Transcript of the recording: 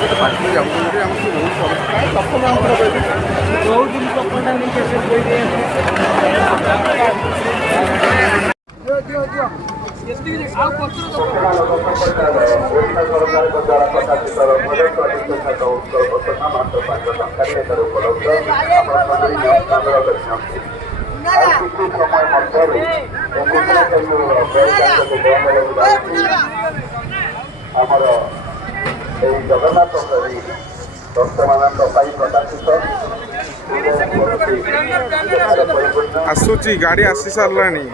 କେତେ ପାଖକୁ ଯାଉଛନ୍ତି ଆମର ସବୁ ବହୁତ ପ୍ରାୟ ଚପଲ ଆମର ବହୁତ ଦିନ ଚପଲଟା ନେଇକି ଓଡ଼ିଶା ସରକାରଙ୍କ ଦ୍ୱାରା ପ୍ରକାଶିତ ରଙ୍ଗରେଖ ନିର୍ଦ୍ଦେଶକ ଉତ୍କଳ ପତାକା ମାତ୍ର 5 ଟଙ୍କାରେ ଏଠାରେ ଉପଲବ୍ଧ। ଆପଣ ସଂଗ୍ରହ କରିନିଅନ୍ତୁ। ଆଉ କିଛି ସମୟ ମଧ୍ୟରେ ଆମର ଏହି ଜଗନ୍ନାଥ ଦେବୀ ଭକ୍ତମାନଙ୍କ ପାଇଁ ପ୍ରକାଶିତ ଆସୁଛି ଗାଡ଼ି ଆସି ସାରିଲାଣି।